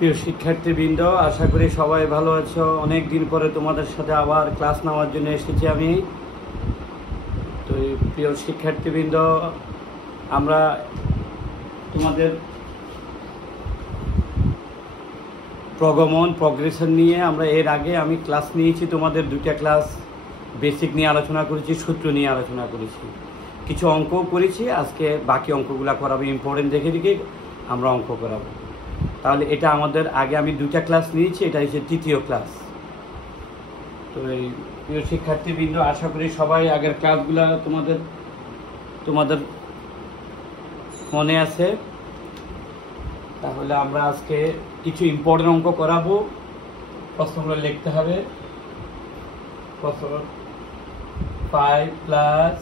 প্রিয় শিক্ষার্থীবৃন্দ, আশা করি সবাই ভালো আছো। অনেক দিন পরে তোমাদের সাথে আবার ক্লাস নেওয়ার জন্য এসেছি আমি। তো প্রিয় শিক্ষার্থীবৃন্দ, আমরা তোমাদের প্রগ্রেশন নিয়ে আমরা এর আগে আমি ক্লাস নিয়েছি। তোমাদের দুইটা ক্লাস বেসিক নিয়ে আলোচনা করেছি, সূত্র নিয়ে আলোচনা করেছি, কিছু অঙ্কও করেছি। আজকে বাকি অঙ্কগুলো করাবো, ইম্পর্টেন্ট দেখে দেখে আমরা অঙ্ক করাবো। তাহলে এটা আমাদের আগে আমি দুইটা ক্লাস নিয়েছি, এটা হচ্ছে তৃতীয় ক্লাস। তো এই প্রিয় শিক্ষার্থীবৃন্দ, আশা করি সবাই আগের ক্লাসগুলো তোমাদের মনে আছে। তাহলে আমরা আজকে কিছু ইম্পর্টেন্ট অঙ্ক করাবো। প্রশ্নগুলো লিখতে হবে। প্রশ্ন 5 plus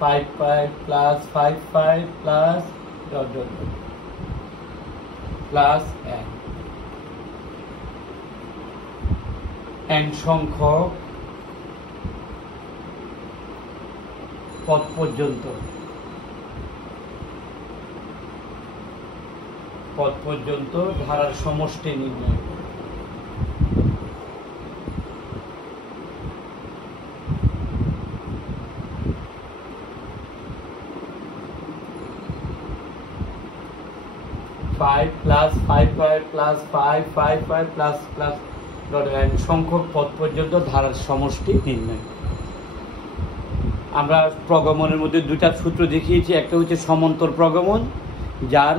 5 plus 5 plus plus n সংখ্যক পদ পর্যন্ত ধারার সমষ্টি নির্ণয়। সংখ্যক পদ পর্যন্ত ধারার সমষ্টি নির্ণয়। আমরা প্রগমনের মধ্যে দুইটা সূত্র দেখিয়েছি। একটা হচ্ছে সমান্তর প্রগমন, যার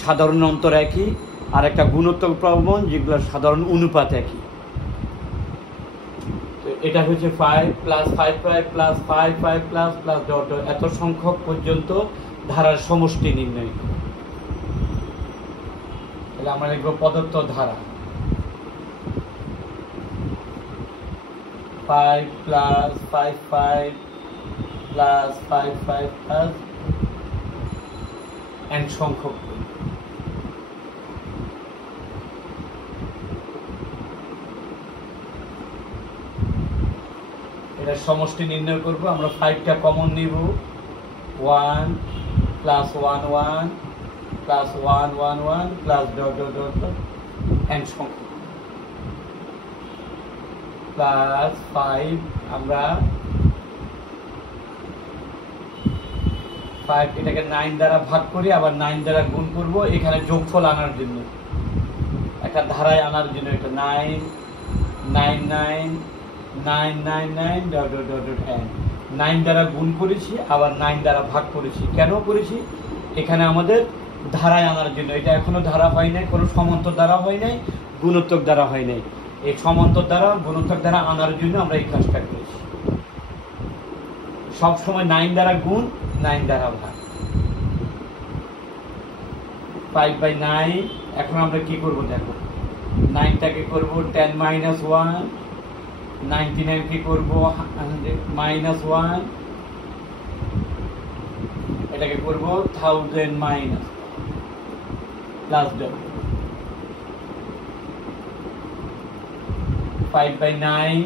সাধারণ অন্তর একই, আর একটা গুণোত্তর প্রগমন, যেগুলোর সাধারণ অনুপাত একই। তো এটা হচ্ছে 5 প্লাস 5 প্লাস 5 প্লাস প্লাস এত সংখ্যক পর্যন্ত ধারার সমষ্টি নির্ণয়। তাহলে আমরা লিখব প্রদত্ত ধারা 5 প্লাস 5 প্লাস 5 প্লাস n সংখ্যক। এটা সমষ্টি নির্ণয় করব। আমরা 5টা কমন নিব। 1 প্লাস 1 1 প্লাস 1 1 1 প্লাস n সংখ্যক প্লাস 5। আমরা 5 এটাকে 9 দ্বারা ভাগ করি, আবার 9 দ্বারা গুণ করব এখানে যোগফল আনার জন্য, একটা ধারায় আনার জন্য। এটা 9 9 9 9 9 9 n 9 দ্বারা গুণ করেছি, আবার 9 দ্বারা ভাগ করেছি। কেন করেছি? এখানে আমাদের ধারায় আনার জন্য। এটা এখনো ধারা হয় নাই, কোনো সমান্তর দ্বারা হয় নাই, গুণোত্তর দ্বারা হয় নাই। এই সমান্তর দ্বারা গুণোত্তর দ্বারা আনার জন্য আমরা এই কাজটা করেছি। সবসময় 9 দ্বারা গুণ, 9 দ্বারা ভাগ। 5/9। এখন আমরা কি করব দেখো, 9টাকে করব 10 minus 1, 99 কে করব minus 1, এটাকে করব 1000 minus প্লাস 5/9।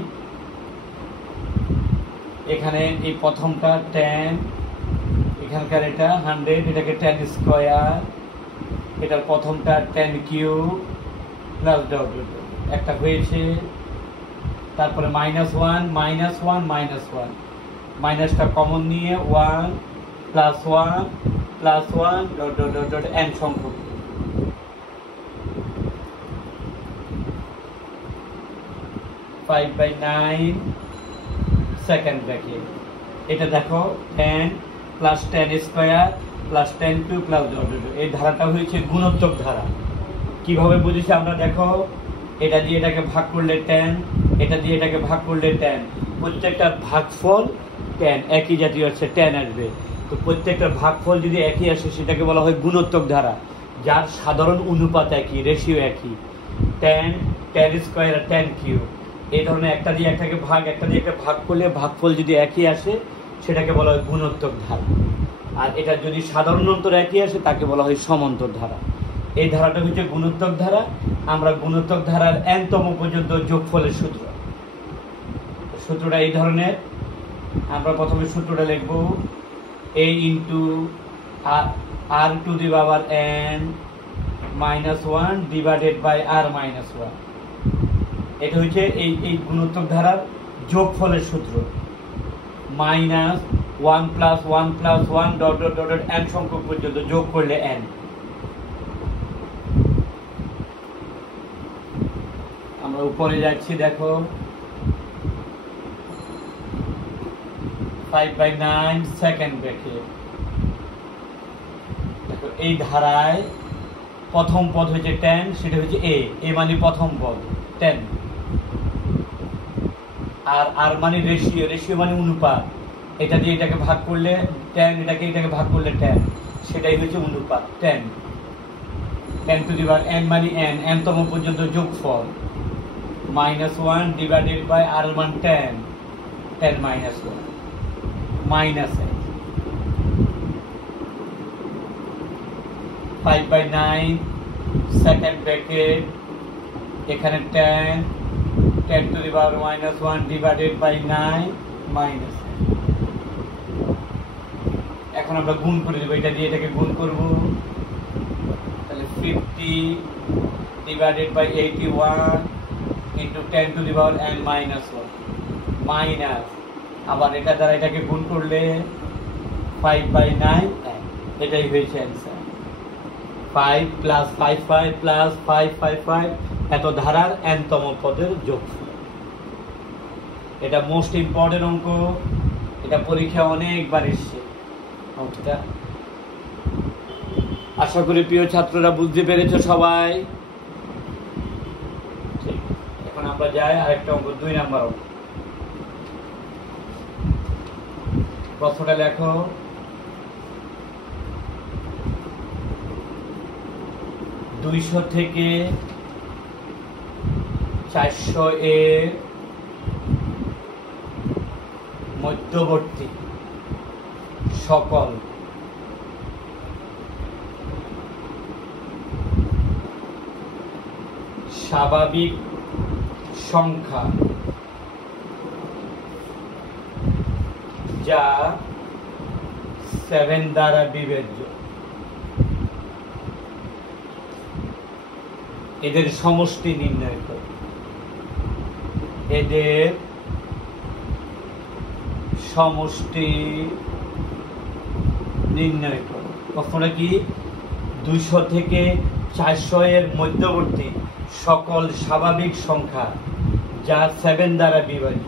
এখানে এই প্রথমটা 10, এখানকার এটা 100, এটাকে 10 স্কয়ার, এটার প্রথমটা 10 কিউব প্লাস একটা হয়েছে। তারপরে -1 -1 -1, মাইনাসটা কমন নিয়ে 1 প্লাস 1 প্লাস 1 n সংখ্যক। 5/9 সেকেন্ড ব্র্যাকেট। এটা দেখো 10 plus 10 square plus 10 cube plus এই ধারাটা হয়েছে গুণোত্তর ধারা। কিভাবে বুঝেছি আমরা দেখো, এটা দিয়ে এটাকে ভাগ করলে 10, এটা দিয়ে এটাকে ভাগ করলে 10, প্রত্যেকটার ভাগফল 10 একই জাতীয় হচ্ছে 10 আসবে। তো প্রত্যেকটার ভাগফল যদি একই আসে সেটাকে বলা হয় গুণোত্তর ধারা, যার সাধারণ অনুপাত একই, রেশিও একই। 10 স্কয়ার আর 10 কিউব, এই ধরনের একটা দিয়ে একটাকে ভাগ, একটা দিয়ে একটা ভাগ করলে ভাগফল যদি একই আসে সেটাকে বলা হয় গুণোত্তর ধারা। আর এটা যদি সাধারণ অন্তর একই আসে তাকে বলা হয় সমান্তর ধারা। এই ধারাটা হচ্ছে গুণোত্তর ধারা। আমরা গুণোত্তর ধারার n-তম পর্যন্ত যোগফলের সূত্রটা এই ধরনের। আমরা প্রথমে সূত্রটা লিখব a * r to the power n -1 divided by r-1। এটা হচ্ছে এই গুণোত্তর ধারার যোগফলের সূত্র। -1 + 1 + 1 ডট ডট ডট n সংখ্যক পর্যন্ত যোগ করলে n। আমরা উপরে যাচ্ছি, দেখো 5/9 সেকেন্ড ব্র্যাকেট। দেখো এই ধারায় প্রথম পদ হচ্ছে 10, সেটা হচ্ছে a মানে প্রথম পদ 10, আর মানে রেশিও মানে অনুপাত। এটা দিয়ে এটাকে ভাগ করলে 10, এটাকে ভাগ করলে 10, সেটাই হচ্ছে অনুপাত 10। 10 টু দি পাওয়ার n মানে n তম পর্যন্ত যোগফল -1 ডিভাইডেড বাই r মান 10, 10 - 1 মাইনাস n। 5/9 সেকেন্ড ব্র্যাকেট, এখানে 10 to the power -1 divided by 9 minus. এখন আমরা গুণ করে দেবো, এটা দিয়ে এটাকে গুণ করব, তাহলে 50 divided by 81 into 10 to the power n -1 minus, আবার এটা দ্বারা এটাকে গুণ করলে 5/9, এটাই হয়েছে অ্যান্সার। 5 + 55 + 555 এত ধারার n তম পদের যোগফল। এটা মোস্ট ইম্পর্টেন্ট অঙ্ক, এটা পরীক্ষা অনেকবার এসছে অঙ্কটা। আশা করি প্রিয় ছাত্ররা বুঝতে পেরেছো সবাই। ঠিক, এখন আমরা যাই আরেকটা অঙ্ক, 2 নাম্বার অঙ্ক। প্রশ্নটা লেখো, দুইশো থেকে 400 এর মধ্যবর্তী সকল স্বাভাবিক সংখ্যা যা 7 দ্বারা বিভাজ্য, এদের সমষ্টি নির্ণয় করো। এদের সমষ্টি নির্ণয় করো। প্রশ্নটা কি? 200 থেকে 400 এর মধ্যবর্তী সকল স্বাভাবিক সংখ্যা যা 7 দ্বারা বিভাজ্য।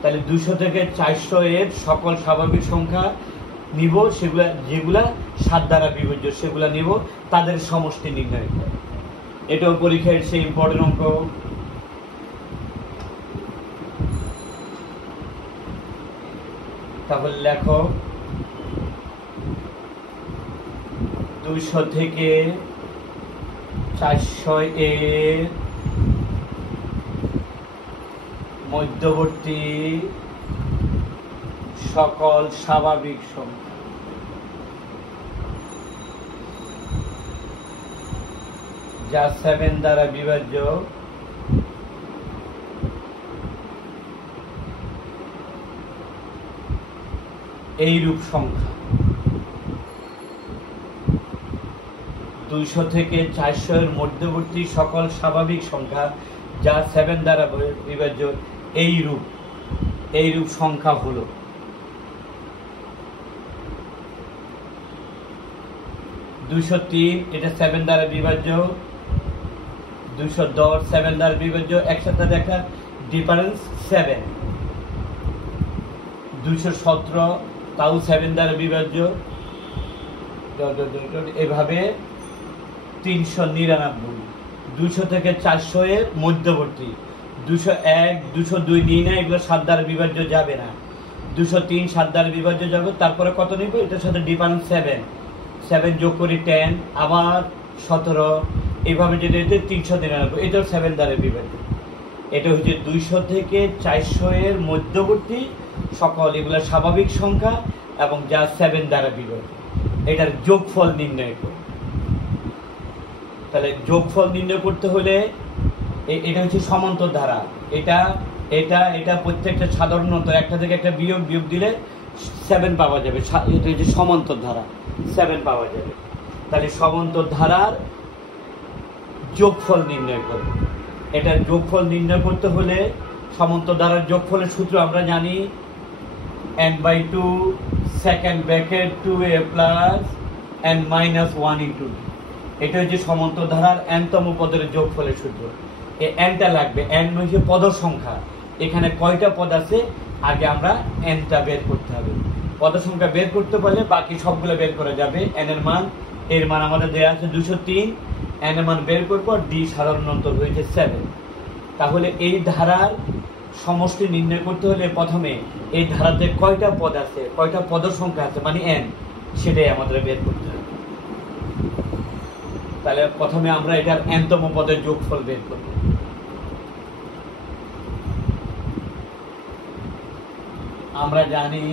তাহলে 200 থেকে 400 এর সকল স্বাভাবিক সংখ্যা নিব, যেগুলা 7 দ্বারা বিভাজ্য সেগুলা নিব, তাদের সমষ্টি নির্ণয় করো। এটাও পরীক্ষার সেই ইম্পর্টেন্ট অঙ্ক। তাহলে লেখো, 200 থেকে 400 এর মধ্যবর্তী সকল স্বাভাবিক সংখ্যা যা 7 দ্বারা বিভাজ্য এইরূপ সংখ্যা। 200 থেকে 400 এর মধ্যবর্তী সকল স্বাভাবিক সংখ্যা যা 7 দ্বারা বিভাজ্য এইরূপ সংখ্যা হলো। দুইশো 3 এটা 7 দ্বারা বিভাজ্য, 210 7 দ্বারা বিভাজ্য, একসাথে দেখা ডিফারেন্স 7। 217 তাও 7 দ্বারা বিভাজ্য, এভাবে 399। 200 থেকে 400 এর মধ্যবর্তী, 201 202 নিই না, এগুলো 7 দ্বারা বিভাজ্য যাবে না। 203 7 দ্বারা বিভাজ্য যাবে, তারপরে কত নিব? এটার সাথে ডিফারেন্স 7 যোগ করি 10, আবার 17, এইভাবে যেটা 399, এটাও 7 দ্বারা বিভাজ্য। এটা হচ্ছে 200 থেকে 400 এর মধ্যবর্তী সকল এগুলো স্বাভাবিক সংখ্যা এবং যা 7 দ্বারা বিভাজ্য, এটার যোগফল নির্ণয় করো। তাহলে যোগফল নির্ণয় করতে হলে এটা হচ্ছে সমান্তর ধারা, এটা প্রত্যেকটা সাধারণত একটা থেকে একটা বিয়োগ দিলে 7 পাওয়া যাবে। এটা হচ্ছে সমান্তর ধারা, 7 পাওয়া যাবে। তাহলে সমান্তর ধারার যোগফল নির্ণয় করব। এটার যোগফল নির্ণয় করতে হলে সমান্তর ধারার যোগফলের সূত্র আমরা জানি n/2 second bracket 2a plus n minus 1 into d। এটা হচ্ছে সমান্তর ধারার nতম পদের যোগফলের সূত্র। এই nটা লাগবে, n হচ্ছে পদের সংখ্যা। এখানে কয়টা পদ আছে আগে আমরা nটা বের করতে হবে। পদের সংখ্যা বের করতে পারলে বাকি সবগুলো বের করা যাবে। n এর মান, এর মান আমাদের দেয়া আছে 203, n এর মান বের করব, d সাধারণ অন্তর হয়েছে 7। তাহলে এই ধারার সমষ্টি নির্ণয় করতে হলে প্রথমে এই ধারাতে কয়টা পদ আছে, কয়টা পদের সংখ্যা আছে মানে n, সেটাই আমাদের বের করতে হবে। তাহলে প্রথমে আমরা এটার nতম পদের যোগফল বের করব। আমরা জানি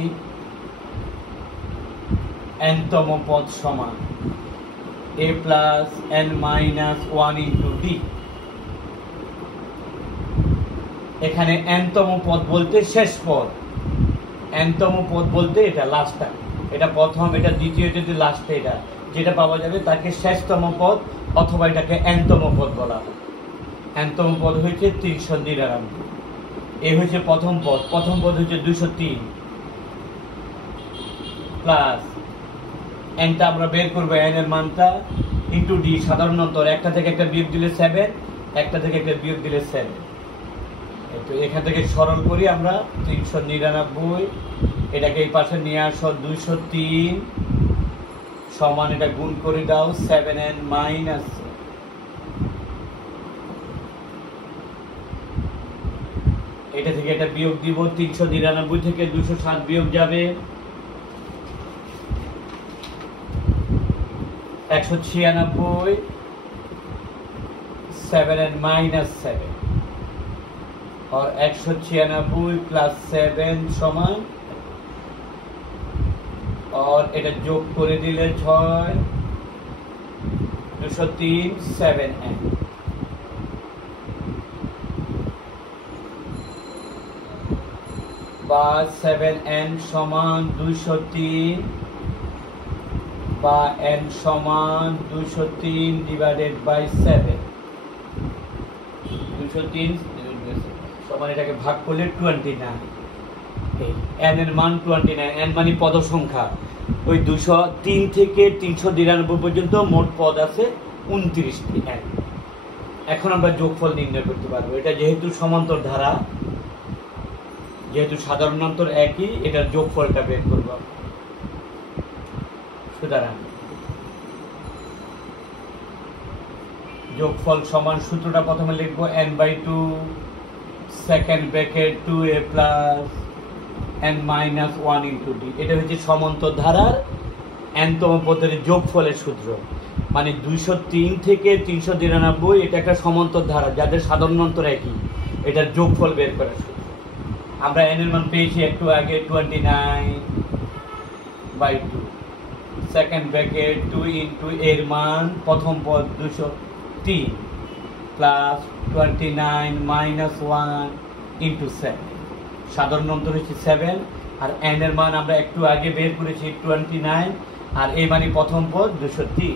nতম পদ সমান a plus n minus 1 into d। এখানে nতম পদ বলতে শেষ পদ, nতম পদ বলতে এটা লাস্টটা, এটা প্রথম, এটা দ্বিতীয়, যদি লাস্টে এটা যেটা পাওয়া যাবে তাকে শেষতম পদ অথবা এটাকে nতম পদ বলা হয়। nতম পদ হচ্ছে 399। এই হচ্ছে প্রথম পদ, প্রথম পদ হচ্ছে 203 প্লাস nটা আমরা বের করবো, n এর মানটা ইন্টু d সাধারণ অন্তর, একটা থেকে একটা বিয়োগ দিলে 7, একটা থেকে একটা বিয়োগ দিলে 7। তো এখান থেকে সরল করি আমরা 399, এটাকে এই পাশে নিয়ে আসো 203 সমান, এটা গুণ করে দাও 7n মাইনাস, এটা থেকে এটা বিয়োগ দিব, 399 থেকে 207 বিয়োগ যাবে 196, 7n माइनस 7 और 196 प्लस 7 समान, और এটা যোগ করে দিলে 6, 203 7n বা 7n সমান 203 বা n সমান 203 ডিভাইডেড বাই 7। 203 সমান এটাকে ভাগ করলে 29। n এর মান 29, n মানে পদ সংখ্যা। ওই 203 থেকে 399 পর্যন্ত মোট পদ আছে 29টি n। এখন আমরা যোগফল নির্ণয় করতে পারবো। এটা যেহেতু সমান্তর ধারা, যেহেতু সাধারণ অন্তর একই, এটার যোগফলটা বের করব। সুতরাং যোগফল সমান সূত্রটা প্রথমে লিখব n/2 second bracket 2a plus n minus 1 into d। এটা হচ্ছে সমান্তর ধারার nতম পদের যোগফলের সূত্র। মানে 203 থেকে 399 এটা একটা সমান্তর ধারা যাদের সাধারণ অন্তর একই, এটার যোগফল বের করার সূত্র। আমরা n এর মান পেয়েছি একটু আগে 29/2 সেকেন্ড ব্র্যাকেট 2 ইন্টু এর মান প্রথম পদ 203 প্লাস 29 মাইনাস 1 ইন্টু 7, সাধারণ অন্তর হচ্ছে 7, আর n এর মান আমরা একটু আগে বের করেছি 29, আর এই মানে প্রথম পদ 203।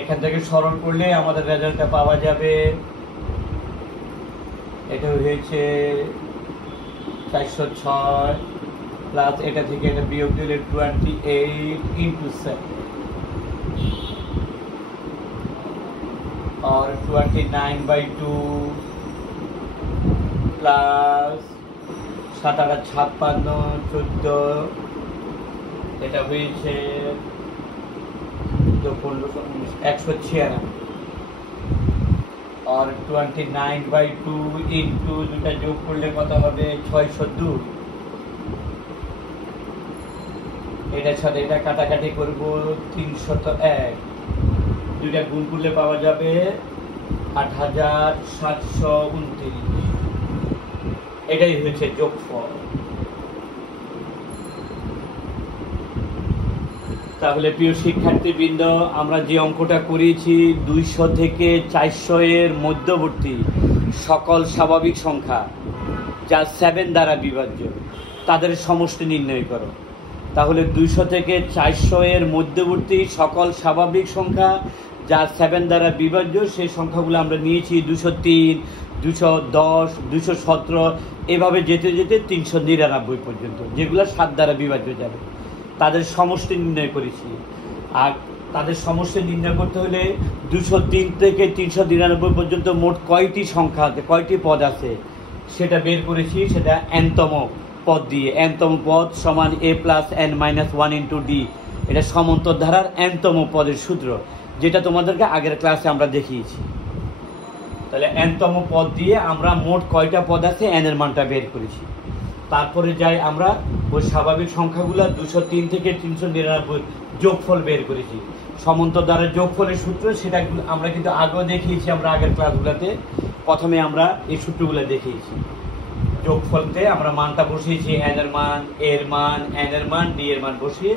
এখান থেকে সরল করলে আমাদের রেজাল্টটা পাওয়া যাবে, এটা হয়েছে 406 প্লাস এটা থেকে এটা বিয়োগ দিলে 28 ইন্টু 7 और 29/2 প্লাস 7×8 = 14, এটা হয়েছে 196, और 29/2 ইন্টু দুটা যোগ করলে কত হবে 602। এটার সাথে এটা কাটাকাটি করব 301, দুইটা গুণ করলে পাওয়া যাবে 8729। এটাই হচ্ছে যোগফল। তাহলে প্রিয় শিক্ষার্থীবৃন্দ, আমরা যে অঙ্কটা করেছি 200 থেকে 400 এর মধ্যবর্তী সকল স্বাভাবিক সংখ্যা যা 7 দ্বারা বিভাজ্য তাদের সমষ্টি নির্ণয় করো। তাহলে 200 থেকে 400 এর মধ্যবর্তী সকল স্বাভাবিক সংখ্যা যা 7 দ্বারা বিভাজ্য সেই সংখ্যাগুলো আমরা নিয়েছি 203, 210, 217 এভাবে যেতে যেতে 399 পর্যন্ত, যেগুলো 7 দ্বারা বিভাজ্য যাবে তাদের সমষ্টি নির্ণয় করেছি। আর তাদের সমষ্টি নির্ণয় করতে হলে 203 থেকে 399 পর্যন্ত মোট কয়টি সংখ্যা আছে, কয়টি পদ আছে সেটা বের করেছি। সেটা nতম পদ দিয়ে, nতম পদ সমান a plus n minus 1 into D, এটা সমান্তর ধারার nতম পদের সূত্র, যেটা তোমাদেরকে আগের ক্লাসে আমরা দেখিয়েছি। তাহলে nতম পদ দিয়ে আমরা মোট কয়টা পদ আছে n এর মানটা বের করেছি। তারপরে যাই আমরা ওই স্বাভাবিক সংখ্যাগুলো 203 থেকে 399 যোগফল বের করেছি। সমান্তর ধারার যোগফলের সূত্র সেটা আমরা কিন্তু আগেও দেখিয়েছি, আমরা আগের ক্লাসগুলোতে প্রথমে আমরা এই সূত্রগুলো দেখিয়েছি। যোগফলতে আমরা মানটা বসিয়েছি, n এর মান, a এর মান, n এর মান, d এর মান বসিয়ে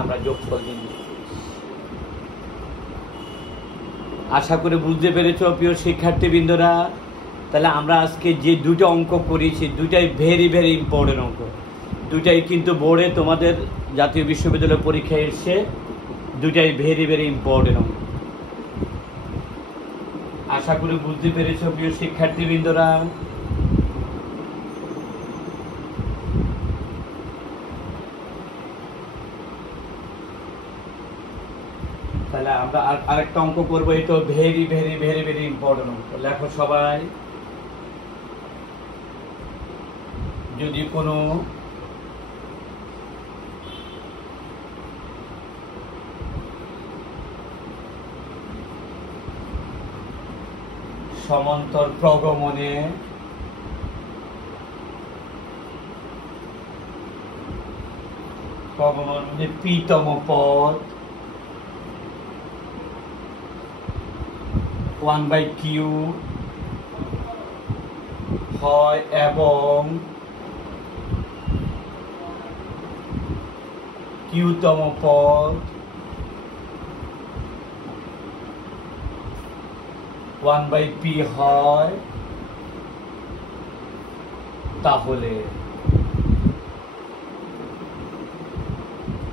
আমরা যোগফল নির্ণয় করেছি। আশা করে বুঝতে পেরেছো প্রিয় শিক্ষার্থীবৃন্দরা। তাহলে আমরা আজকে যে দুটো অঙ্ক করেছি দুটাই ভেরি ভেরি ইম্পর্টেন্ট অঙ্ক, দুটাই কিন্তু বোর্ডে তোমাদের জাতীয় বিশ্ববিদ্যালয় পরীক্ষায় এসছে, দুটাই ভেরি ভেরি ইম্পর্টেন্ট অঙ্ক। আশা করে বুঝতে পেরেছো প্রিয় শিক্ষার্থীবৃন্দরা। তাহলে আমরা আরেকটা অঙ্ক করবো, এটা very very very very important অঙ্ক। লেখো সবাই, যদি কোনো সমান্তর প্রগমনে p-তম পদ 1/q হয় এবং q-তম পদ 1/p হয়, তাহলে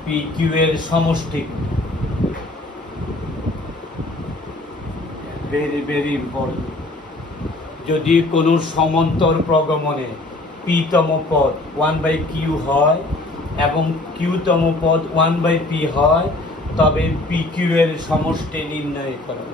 pq এর সমষ্টি, ভেরি ভেরি ইম্পর্টেন্ট। যদি কোনো সমান্তর প্রগমনে p-তম পদ 1/q হয় এবং q-তম পদ 1/p হয়, তবে pq এর সমষ্টি নির্ণয় করা।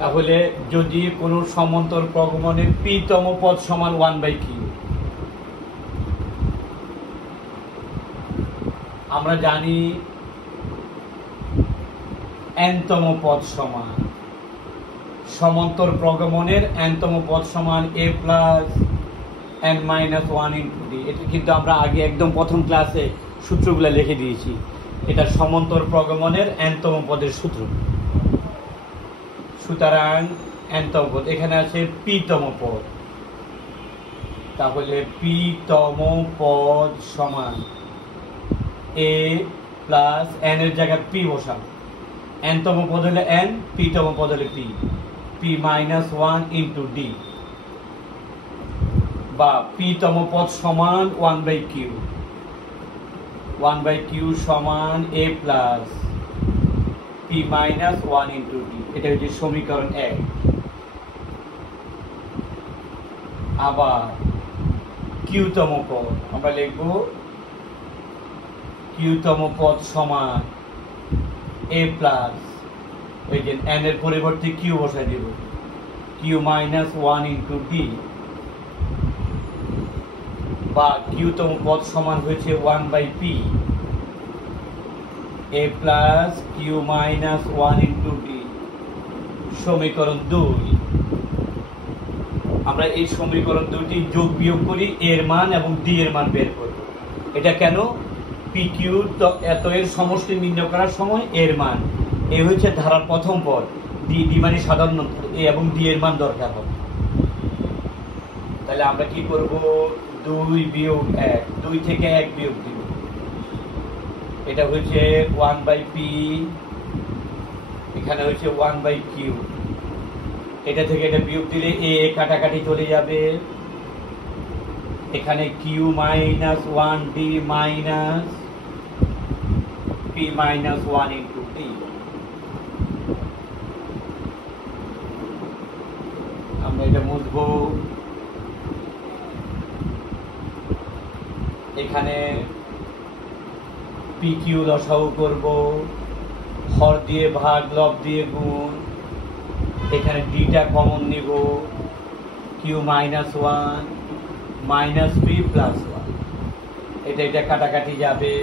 তাহলে যদি কোনো সমান্তর প্রগমনে p-তম পদ সমান 1/q, আমরা জানি n-তম পদ সমান, সমান্তর প্রগমনের n-তম পদ সমান a plus n minus 1 into D. এটা কিন্তু আমরা আগে একদম প্রথম ক্লাসে সূত্রগুলো লিখে দিয়েছি। এটা সমান্তর প্রগমনের n-তম পদের সূত্র। সুতরাং n-তম পদ এখানে আছে p-তম পদ, তাহলে p-তম পদ সমান a প্লাস n এর জায়গায় p বসান, n-তম পদ হলে n, p-তম পদ হলে p মাইনাস 1 ইন্টু ডি, বা p-তম পদ সমান 1/q, 1/q সমান a plus p minus 1 into D. এটা হচ্ছে সমীকরণ 1। আবার q-তম পদ আমরা লিখব q-তম পদ সমান a প্লাস, ওই যে n এর পরিবর্তে q বসাই দেব, q মাইনাস 1 ইন্টু ডি, বা q-তম পদ সমান হয়েছে 1/p, a plus q minus 1 into D. সমীকরণ 2। আমরা এই সমীকরণ দুটি যোগ বিয়োগ করি, এর মান এবং ডি এর মান বের করব। এটা কেন? pq এত এর সমষ্টি নির্ণয় করার সময় এর মান, এ হচ্ছে ধারার প্রথম পদ, ডি মানে সাধারণ এ এবং ডি এর মান দরকার হবে। তাহলে আমরা কি করব, 2 বিয়োগ 1, 2 থেকে 1 বিয়োগ দিব, এটা হচ্ছে 1/p, এখানে হচ্ছে 1/q। এটা থেকে এটা বিয়োগ দিলে a কাটাকাটি চলে যাবে, এখানে q minus 1d minus p minus 1 into d। আমরা এটা মুছবো, এখানে pq লসাগু করব, হর দিয়ে ভাগ, লব দিয়ে গুণ, এখানে ডিটা কমন নিব, q minus 1 minus p plus 1, এটা কাটাকাটি যাবে,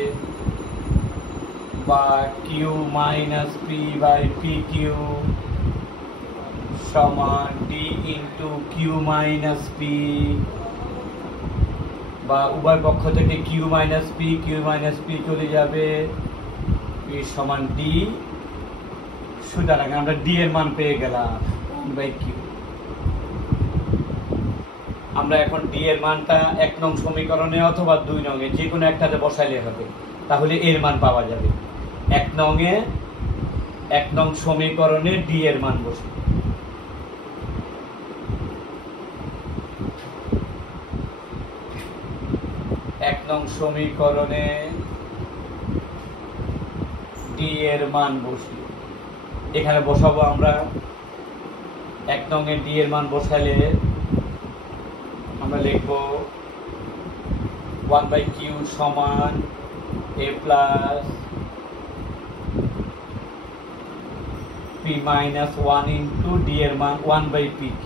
বা q minus p by pq সমান d into q minus p, বা উভয় পক্ষ থেকে q মাইনাস p চলে যাবে, p সমান d। সুতরাং আমরা d এর মান পেয়ে গেলাম 1/q। আমরা এখন d এর মানটা 1 নং সমীকরণে অথবা 2 নং এ যে কোনো একটাতে বসাইলে হবে, তাহলে এর মান পাওয়া যাবে। 1 নং সমীকরণে d এর মান বসে, সমীকরণে d এর মান বসিয়ে এখানে বসাবো আমরা। 1 নং এ d এর মান বসালে আমরা লিখব 1/q সমান a plus p minus 1 into d এর মান 1/pq।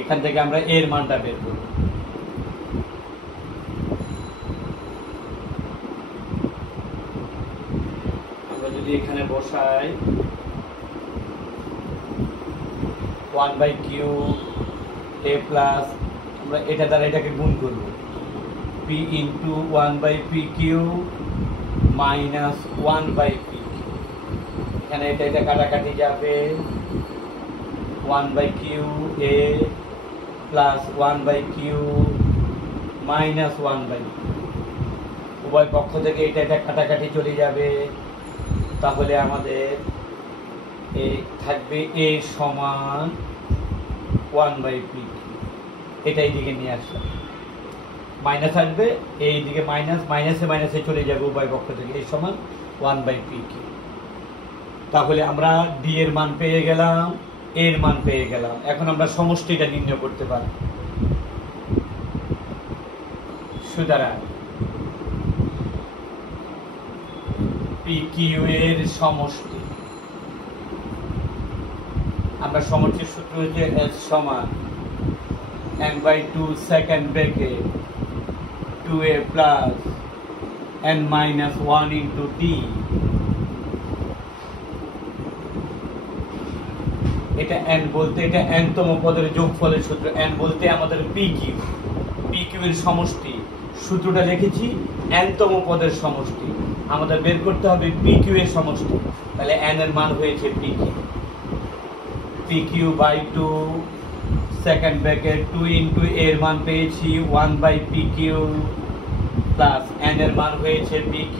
এখান থেকে আমরা এর মানটা বের করব। আমরা যদি এখানে বসাই 1/q a প্লাস, আমরা এটা দ্বারা এটাকে গুণ করব, p into 1/pq minus 1/pq। এখানে এটা কাটাকাটি যাবে, 1/q a plus 1/q minus 1/q, উভয় পক্ষ থেকে এটা কাটাকাটি চলে যাবে, তাহলে আমাদের থাকবে a সমান 1/p। এটা এইদিকে নিয়ে আসলাম, মাইনাস আসবে, এইদিকে মাইনাসে চলে যাবে উভয় পক্ষ থেকে, a সমান 1/pq। তাহলে আমরা d এর মান পেয়ে গেলাম, এর মান পেয়ে গেলাম। এখন আমরা সমষ্টিটা নির্ণয় করতে পারি। সুতরাং pq এর সমষ্টি, আমরা সমষ্টির সূত্র হচ্ছে s সমান n/2 second bracket 2a plus n minus 1 into d। এটা n বলতে এটা n-তম পদের যোগফলের সূত্র, n বলতে আমাদের pq এর সমষ্টি, সূত্রটা লিখেছি n-তম পদের সমষ্টি, আমাদের বের করতে হবে pq এর সমষ্টি। তাহলে n এর মান হয়েছে pq by 2 second bracket 2 into এর মান পেয়েছি 1/pq প্লাস n এর মান হয়েছে pq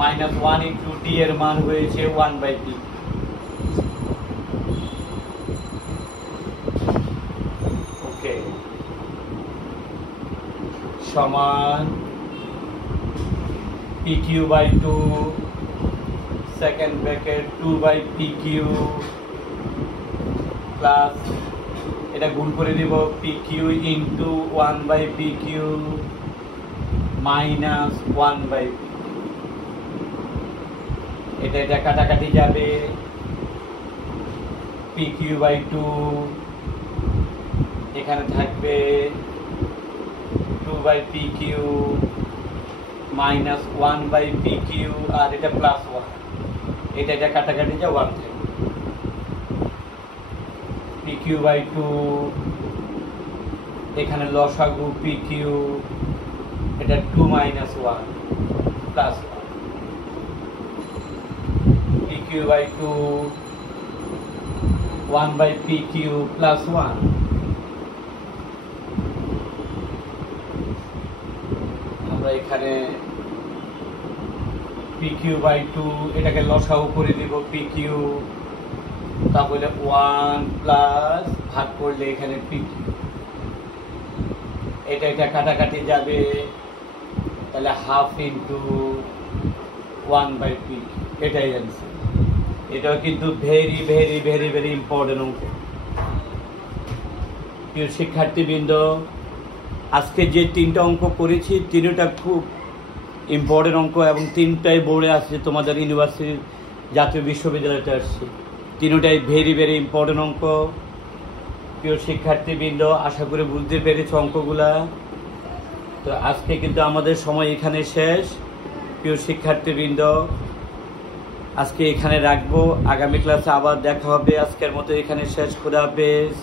মাইনাস 1 ইন্টু d এর মান হয়েছে 1/pq। ওকে, সমান pq by 2 second bracket 2/pq plus এটা গুণ করে দিব pq into 1/pq minus 1/pq। এটা কাটাকাটি যাবে, pq বাই 2 এখানে থাকবে 2/pq মাইনাস 1/pq, আর এটা প্লাস 1, এটা কাটাকাটি যা 1 থাকবে, pq বাই 2 এখানে লসাগু pq, এটা 2 minus 1 plus 1, pq by 2 1/pq plus 1, এখানে PQ বাই 2, এটাকে লসাগু করে দিব PQ, তাহলে 1 প্লাস ভাগ করলে এখানে PQ, এটা কাটাকাটি যাবে, তাহলে হাফ ইন্টু 1 বাই PQ, এটাই অ্যান্সার। এটাও কিন্তু very very very very important অঙ্ক। প্রিয় শিক্ষার্থীবৃন্দ, আজকে যে 3টা অঙ্ক করেছি 3টা খুব ইম্পর্টেন্ট অঙ্ক এবং 3টাই বোর্ডে আসছে, তোমাদের ইউনিভার্সিটির জাতীয় বিশ্ববিদ্যালয়তে আসছে। 3টাই ভেরি ভেরি ইম্পর্টেন্ট অঙ্ক। প্রিয় শিক্ষার্থীবৃন্দ, আশা করি বুঝতে পেরেছ অঙ্কগুলা। তো আজকে কিন্তু আমাদের সময় এখানে শেষ। প্রিয় শিক্ষার্থীবৃন্দ, আজকে এখানে রাখবো, আগামী ক্লাসে আবার দেখা হবে। আজকের মতো এখানে শেষ। খোদা হাফেজ।